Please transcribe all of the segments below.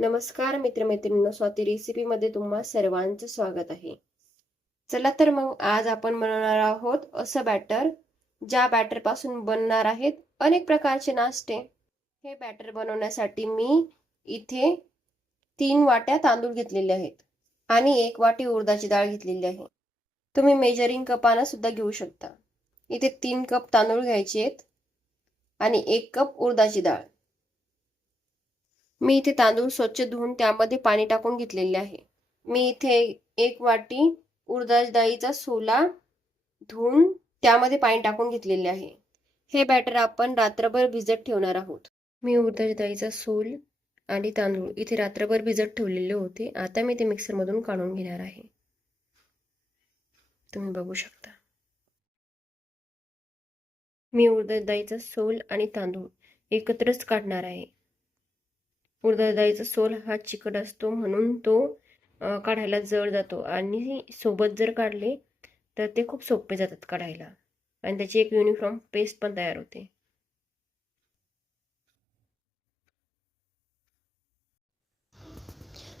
नमस्कार मित्रमैत्रिणींनो, स्वाती रेसिपीमध्ये तुम्हा सर्वांचं स्वागत आहे. चला तर मग आज आपण बनवणार आहोत असं बॅटर ज्या बॅटर पासून बनणार आहेत अनेक प्रकारचे नाश्ते. हे बॅटर बनवण्यासाठी मी इथे 3 वाट्या तांदूळ घेतलेले आहेत आणि 1 वाटी उडदाची डाळ घेतलेली आहे. तुम्ही मेजरिंग कपानं सुद्धा घेऊ शकता. इथे 3 कप तांदूळ घ्यायचे आहेत आणि 1 कप उडदाची डाळ. मी इथे तांदूळ स्वच्छ धुवून त्यामध्ये पाणी टाकून घेतलेले आहे. मी इथे 1 वाटी उडदाच्या डाळीचा सोला धुवून त्यामध्ये पाणी टाकून घेतलेले आहे. हे बॅटर आपण रात्रभर भिजत ठेवणार आहोत. मी उडदाच्या डाळीचा सोल आणि तांदूळ इथे रात्रभर भिजत ठेवलेले होते. आता मी ते मिक्सरमधून काढून घेणार आहे. तुम्ही बघू शकता. मी उडदाच्या डाळीचा सोल आणि तांदूळ एकत्रच काढणार आहे. उडदाच्या डाळीचा सोल हा चिकट असतो म्हणून तो काढायला जड जातो आणि सोबत जर काढले तर ते खूप सोपे जातात काढायला आणि त्याची एक युनिफॉर्म पेस्ट पण तयार होते.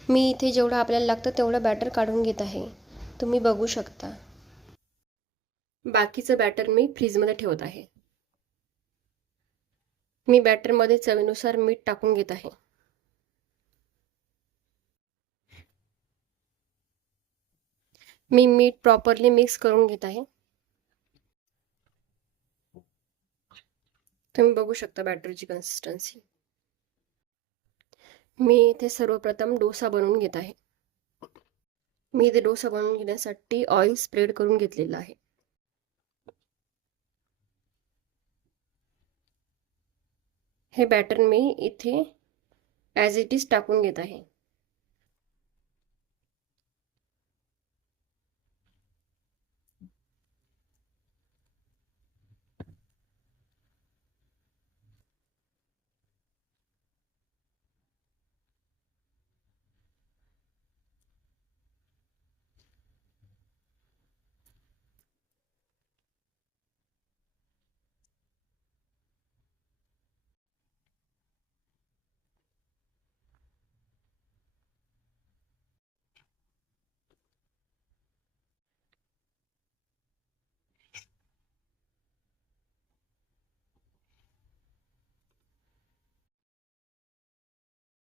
मी इथे जेवढं आपल्याला लागतं तेवढं बॅटर काढून घेत आहे. तुम्ही बघू शकता. बाकीचं बॅटर मी फ्रीजमध्ये ठेवत आहे. मी बॅटरमध्ये चवीनुसार मीठ टाकून घेत आहे. मी मीठ प्रॉपरली मिक्स करून घेत आहे. तुम्ही बघू शकता बॅटरची कन्सिस्टन्सी. मी इथे सर्वप्रथम डोसा बनवून घेत आहे. मी इथे डोसा बनवून घेण्यासाठी ऑइल स्प्रेड करून घेतलेलं आहे. हे बॅटर मी इथे ॲज इट इज टाकून घेत आहे.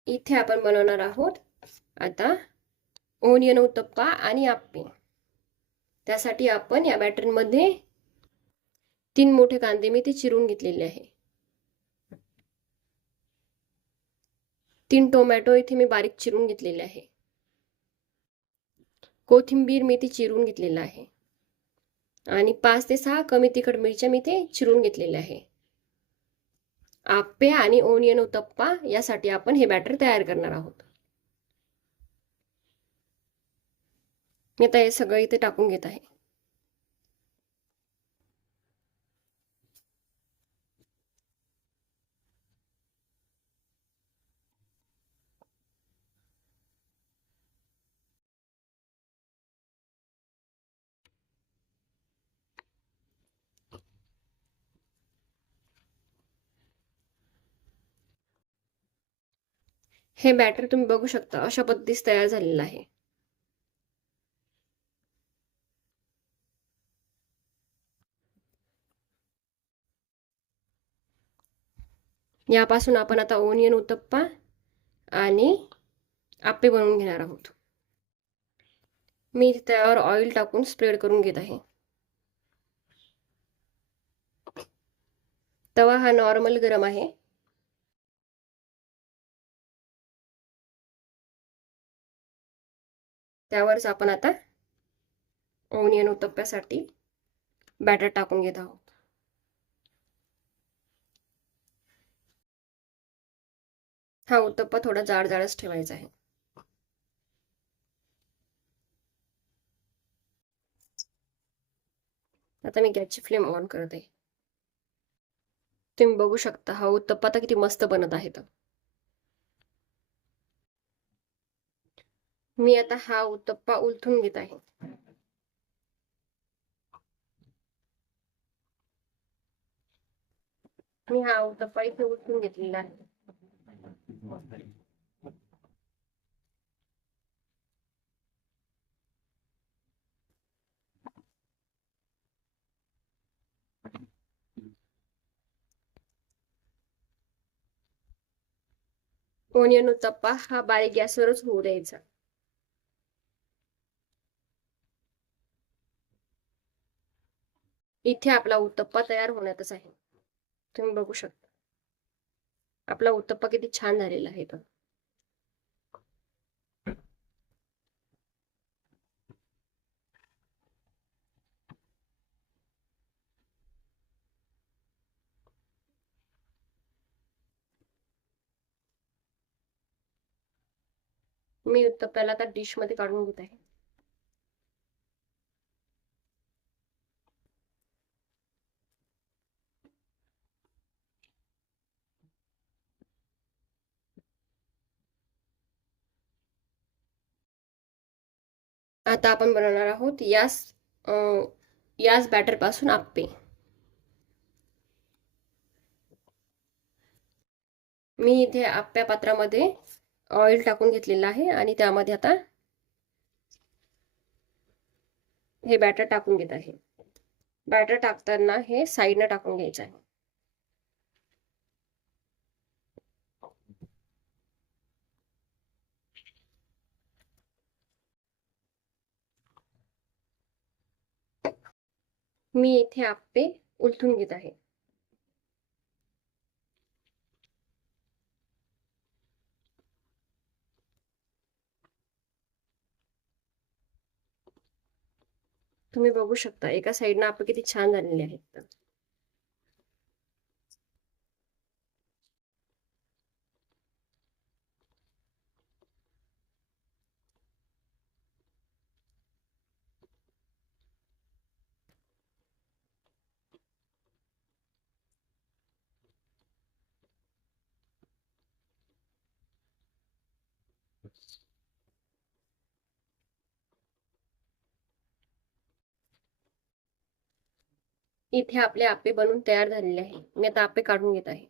इथे आपण बनवणार आहोत आता ओनियन उत्तप्पा आणि आप्पे. त्यासाठी आपण या बॅटरमध्ये 3 मोठे कांदे मी ते चिरून घेतलेले आहे. 3 टोमॅटो इथे मी बारीक चिरून घेतलेले आहे. कोथिंबीर मी ती चिरून घेतलेला आहे आणि 5 ते 6 कमी तिखट मिरच्या मी ते चिरून घेतलेल्या आहे. आप्पे आणि ओनियन उत्तप्पा यासाठी आपण हे बॅटर तयार करणार आहोत. मी आता हे सगळं इथे टाकून घेत आहे. हे बॅटर तुम्ही बघू शकता अशा पद्धतीस तयार झालेलं आहे. यापासून आपण आता ओनियन उत्तप्पा आणि आप्पे बनवून घेणार आहोत. मी त्यावर ऑइल टाकून स्प्रेड करून घेत आहे. तवा हा नॉर्मल गरम आहे. त्यावरच आपण आता ओनियन उत्तप्प्यासाठी बॅटर टाकून घेत आहोत. हा उत्तप्पा थोडा जाड जाडच ठेवायचा आहे. आता मी गॅसची फ्लेम ऑन करत आहे. तुम्ही बघू शकता हा उत्तप्पा आता किती मस्त बनत आहे. मी आता हा उत्तप्पा उलथून घेत आहे. मी हा उत्तप्पा इथे उलथून घेतलेला आहे. ओनियन उत्तप्पा हा बारीक गॅसवरच होऊ द्यायचा. इथे आपला उत्तप्पा तयार होण्यातच आहे. तुम्ही बघू शकता आपला उत्तप्पा किती छान झालेला आहे. तो मी उत्तप्प्याला आता डिश मध्ये काढून घेत आहे. आता आपण बनवणार आहोत याच बॅटर पासून आप्पे. मी इथे आप्प्या पात्रामध्ये ऑइल टाकून घेतलेलं आहे आणि त्यामध्ये आता हे बॅटर टाकून घेत आहे. बॅटर टाकताना हे साईडनं टाकून घ्यायचं आहे. मी इथे आप्पे उलथून घेत आहे. तुम्ही बघू शकता एका साईडनं आप्पे किती छान झालेले आहेत. इथे आपले आप्पे बनवून तयार झालेले आहे. मी आता आप्पे काढून घेत आहे.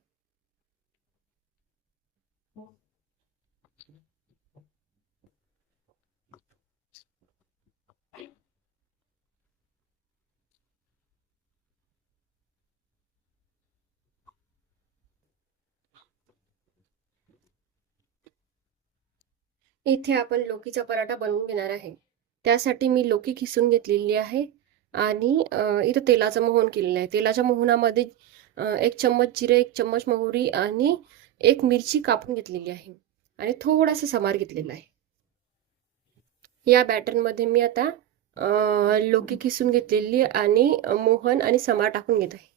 इथे आपण लौकीचा पराठा बनवून घेणार आहे. त्यासाठी मी लौकी खिसून घेतलेली आहे आणि इथं तेलाचं मोहन केलेलं आहे. तेलाच्या मोहनामध्ये 1 चम्मच जिरे, 1 चम्मच मोहरी आणि 1 मिरची कापून घेतलेली आहे आणि थोडासा समार घेतलेला आहे. या बॅटरमध्ये मी आता लौकी खिसून घेतलेली आणि मोहन आणि समार टाकून घेत आहे.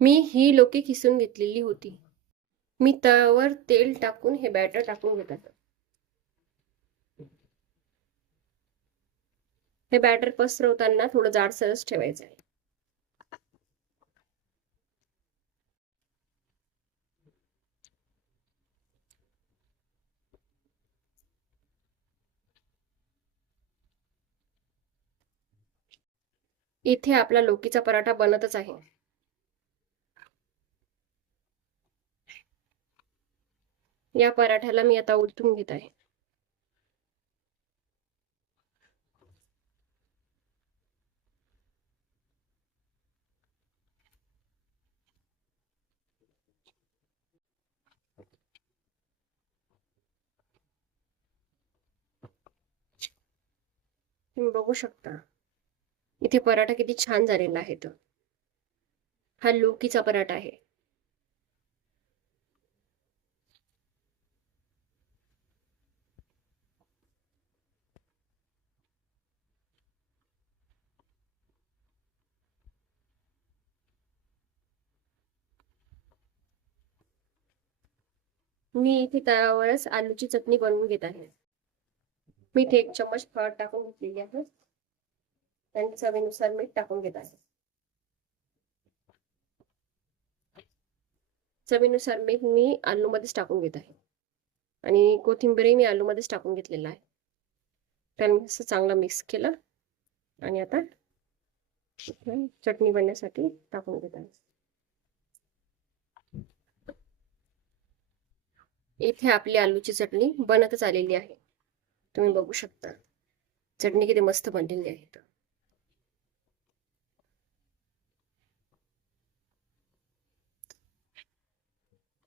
मी ही लौकी खिसून घेतलेली होती. मी तव्यावर तेल टाकून हे बॅटर टाकून घेत आहे. हे बॅटर पसरवताना थोडं जाडसरच ठेवायचं आहे. इथे आपला लौकीचा पराठा बनतच आहे. या पराठ्याला मी आता उलटून घेत आहे. तुम्ही बघू शकता इथे पराठा किती छान झालेला आहे. तो हा लौकीचा पराठा आहे. मी इथे तव्यावरच आलूची चटणी बनवून घेत आहे. मी इथे 1 चम्मच हळद टाकून घेतलेली आहे आणि चवीनुसार मीठ टाकून घेत आहे. चवीनुसार मीठ मी आलू मध्येच टाकून घेत आहे आणि कोथिंबीरही मी आलू मध्येच टाकून घेतलेला आहे. त्यानंतर असं चांगलं मिक्स केलं आणि आता चटणी बनण्यासाठी टाकून घेत आहे. इथे आपली आलूची चटणी बनतच आलेली आहे. तुम्ही बघू शकता चटणी किती मस्त बनलेली आहे.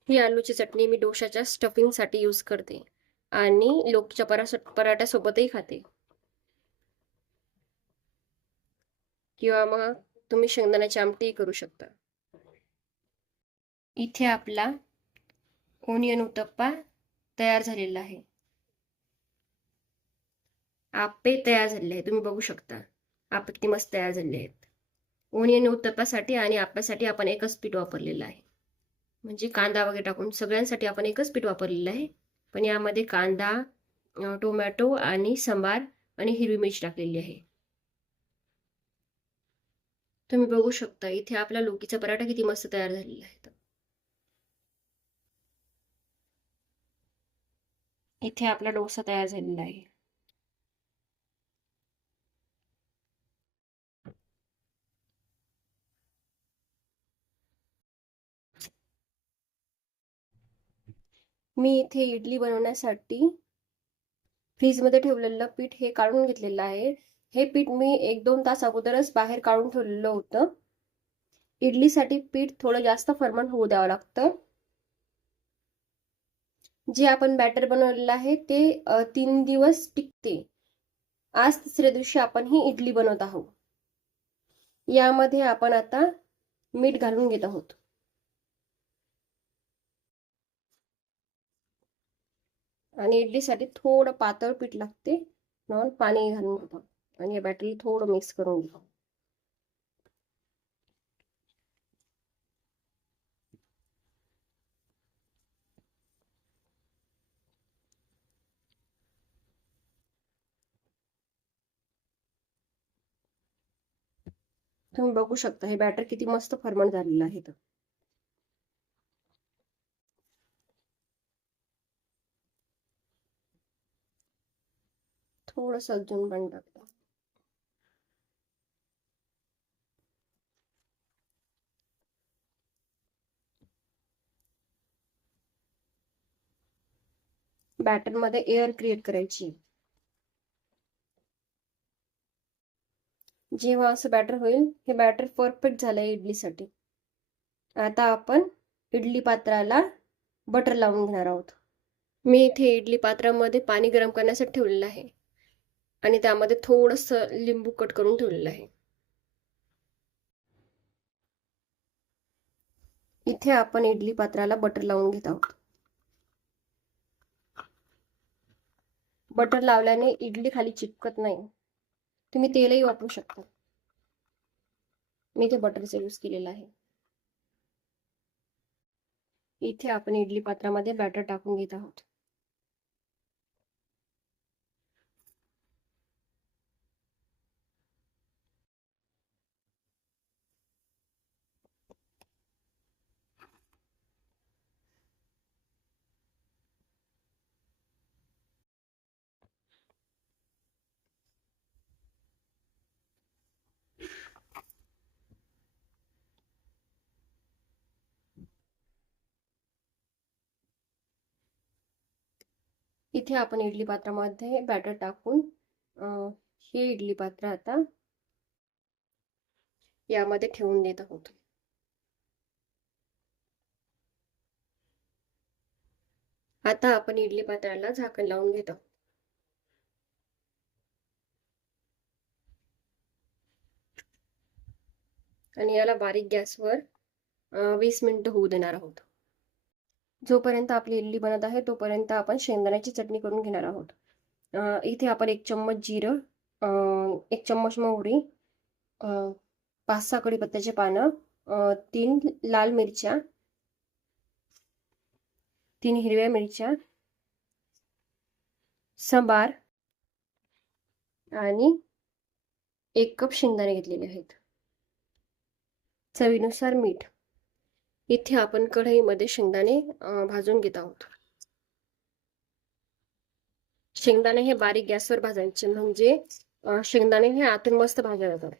ही आलूची चटणी मी डोशाच्या स्टफिंगसाठी यूज करते आणि लोकीच्या पराठ्यासोबतही खाते, किंवा मग तुम्ही शेंगदाण्याची आमटी करू शकता. इथे आपला ओनियन उत्तप्पा तयार झालेला आहे. आप्पे तयार झालेले आहेत, तुम्ही बघू शकता. आप्पे किती मस्त तयार झालेले आहेत. ओनियन उत्तप्पासाठी आणि आप्प्यासाठी आपण एकच पीठ वापरलेलं आहे. म्हणजे कांदा वगैरे टाकून सगळ्यांसाठी आपण एकच पीठ वापरलेलं आहे. पण यामध्ये कांदा, टोमॅटो आणि सांबार आणि हिरवी मिरची टाकलेली आहे. तुम्ही बघू शकता इथे आपला लोकीचा पराठा किती मस्त तयार झालेला आहे. इथे आपला डोसा तयार झालेला आहे. मी इथे इडली बनवण्यासाठी फ्रीजमध्ये ठेवलेलं पीठ हे काढून घेतलेलं आहे. हे पीठ मी 1-2 तास अगोदरच बाहेर काढून ठेवलेलं होतं. इडलीसाठी पीठ थोडं जास्त फर्मंट होऊ द्यावं लागतं. जे आपण बॅटर बनवलेलं आहे ते 3 दिवस टिकते. आज तिसऱ्या दिवशी आपण ही इडली बनवत आहोत. यामध्ये आपण आता मीठ घालून घेत आहोत. आणि इडलीसाठी थोडं पातळ पीठ लागते म्हणून पाणी घालून घेतो आणि या बॅटरला थोडं मिक्स करून घेतो. तुम्ही बघू शकता हे बॅटर किती मस्त फर्मंट झालेलं आहे. थोडंसं अजून पण टाकतो. बॅटर मध्ये एअर क्रिएट करायची. जेव्हा असं बॅटर होईल, हे बॅटर परफेक्ट झालंय इडलीसाठी. आता आपण इडली पात्राला बटर लावून घेणार आहोत. मी इथे इडली पात्रामध्ये पाणी गरम करण्यासाठी ठेवलेलं आहे आणि त्यामध्ये थोडंसं लिंबू कट करून ठेवलेलं आहे. इथे आपण इडली पात्राला बटर लावून घेत आहोत. बटर लावल्याने इडली खाली चिपकत नाही. तुम्ही तेलही वापरू शकता. मी इथे बटरचा यूज केलेला आहे. इथे आपण इडली पात्रामध्ये बॅटर टाकून घेत आहोत. इथे आपण इडली पात्रामध्ये बॅटर टाकून हे इडली पात्र आता यामध्ये ठेवून देत आहोत. आता आपण इडली पात्राला झाकण लावून घेत आहोत. आणि याला बारीक गॅसवर 20 मिनिटं होऊ देणार आहोत. जोपर्यंत आपली इडली बनत आहे तोपर्यंत आपण शेंगदाण्याची चटणी करून घेणार आहोत. इथे आपण 1 चम्मच जिरं, 1 चम्मच मोहरी, 5-6 कढीपत्त्याचे पानं, 3 लाल मिरच्या, 3 हिरव्या मिरच्या, सांबार आणि 1 कप शेंगदाणे घेतलेले आहेत. चवीनुसार मीठ. इथे आपण कढईमध्ये शेंगदाणे भाजून घेत आहोत. शेंगदाणे हे बारीक गॅसवर भाजायचे म्हणजे शेंगदाणे हे आतून मस्त भाजले जातात.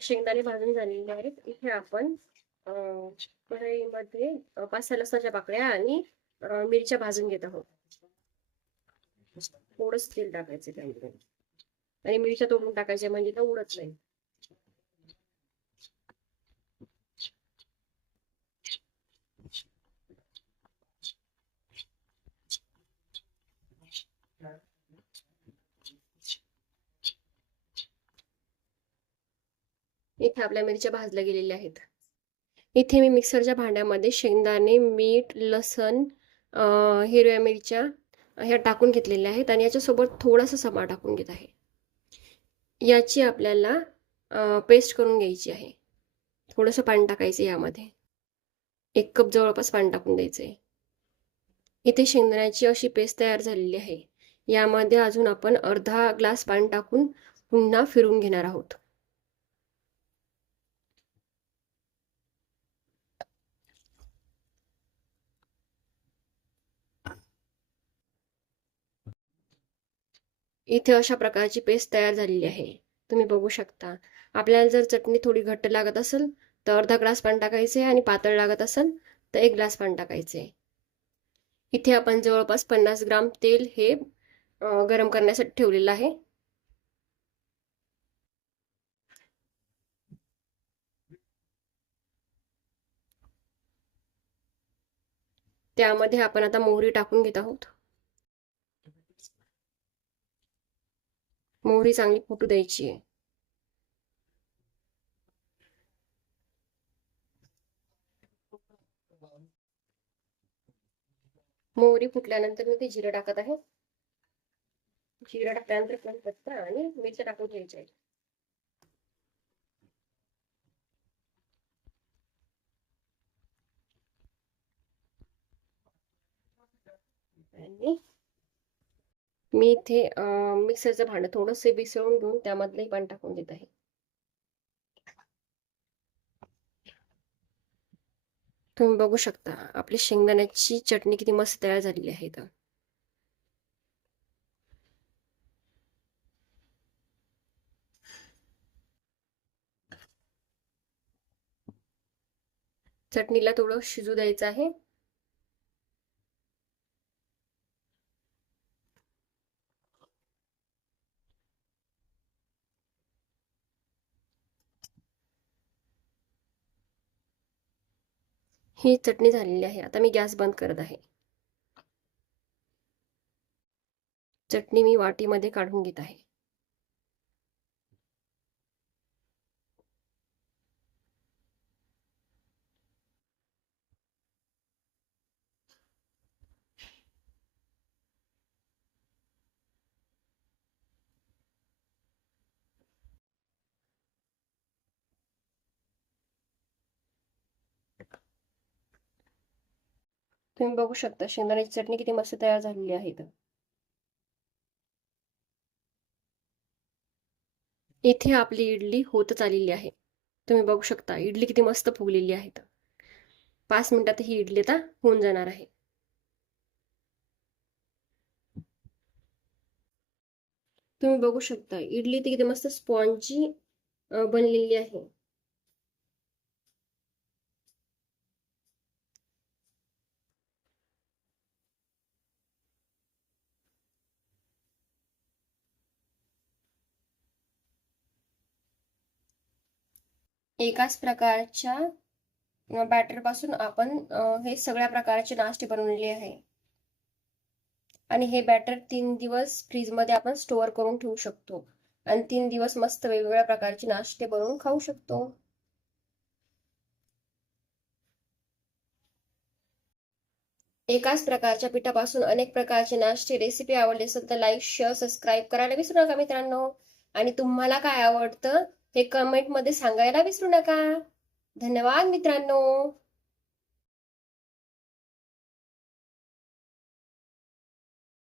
शेंगदाणे भाजून झालेले आहेत. इथे आपण कढईमध्ये 5-6 लसणाच्या पाकळ्या आणि मिरच्या भाजून घेत आहोत. थोडंच तेल टाकायचं त्यामध्ये. आणि मिरच्या तोडून टाकायच्या म्हणजे तो उडत नाही. इथे आपल्या मिरच्या भाजल्या गेलेल्या आहेत. इथे मी मिक्सरच्या भांड्यामध्ये शेंगदाणे, मीठ, लसण, हिरव्या मिरच्या ह्या टाकून घेतलेल्या आहेत आणि याच्यासोबत थोडासा समा टाकून घेत आहे. याची आपल्याला पेस्ट करून घ्यायची आहे. थोडंसं पाणी टाकायचं यामध्ये. 1 कप जवळपास पाणी टाकून द्यायचंय. इथे शेंगदाण्याची अशी पेस्ट तयार झालेली आहे. यामध्ये अजून आपण अर्धा ग्लास पाणी टाकून पुन्हा फिरून घेणार आहोत. इथे अशा प्रकारची पेस्ट तयार झालेली आहे. तुम्ही बघू शकता. आपल्याला जर चटणी थोडी घट्ट लागत असेल तर अर्धा ग्लास पाणी टाकायचे आणि पातळ लागत असेल तर 1 ग्लास पाणी टाकायचे. इथे आपण जवळपास 50 ग्राम तेल हे गरम करण्यासाठी ठेवलेलं आहे. त्यामध्ये आपण आता मोहरी टाकून घेत आहोत. मोहरी चांगली फुटू द्यायची आहे. मोहरी फुटल्यानंतर मी ते जिरं टाकत आहे. जिरं टाकल्यानंतर कढीपत्ता आणि मिरच्या टाकून घ्यायच्या आहेत. आणि मी इथे मिक्सरचं भांडं थोडंसं मिसळून घेऊन त्यामधलंही पाणी टाकून देत आहे. तुम्ही बघू शकता आपली शेंगदाण्याची चटणी किती मस्त तयार झालेली आहे. चटणीला थोडं शिजू द्यायचं आहे. ही चटणी झालेली आहे. आता मी गॅस बंद करत आहे. चटणी मी वाटीमध्ये काढून घेत आहे. तुम्ही बघू शकता शेंगदाण्याची चटणी किती मस्त तयार झालेली आहे. इथे आपली इडली होतच आलेली आहे. तुम्ही बघू शकता इडली किती मस्त फुगलेली आहे. 5 मिनिटात ही इडली आता होऊन जाणार आहे. तुम्ही बघू शकता इडली ती किती मस्त स्पॉन्जी बनलेली आहे. एकाच प्रकारच्या बॅटर पासून आपण हे सगळ्या प्रकारचे नाश्ते बनवलेले आहे. आणि हे बॅटर 3 दिवस फ्रीज मध्ये आपण स्टोअर करून ठेवू शकतो आणि 3 दिवस मस्त वेगवेगळ्या प्रकारचे नाश्ते बनवून खाऊ शकतो. एकाच प्रकारच्या पिठापासून अनेक प्रकारचे नाश्ते रेसिपी आवडली असेल तर लाईक, शेअर, सबस्क्राईब करायला विसरू नका मित्रांनो. आणि तुम्हाला काय आवडतं हे कमेंट मध्ये सांगायला विसरू नका. धन्यवाद मित्रांनो.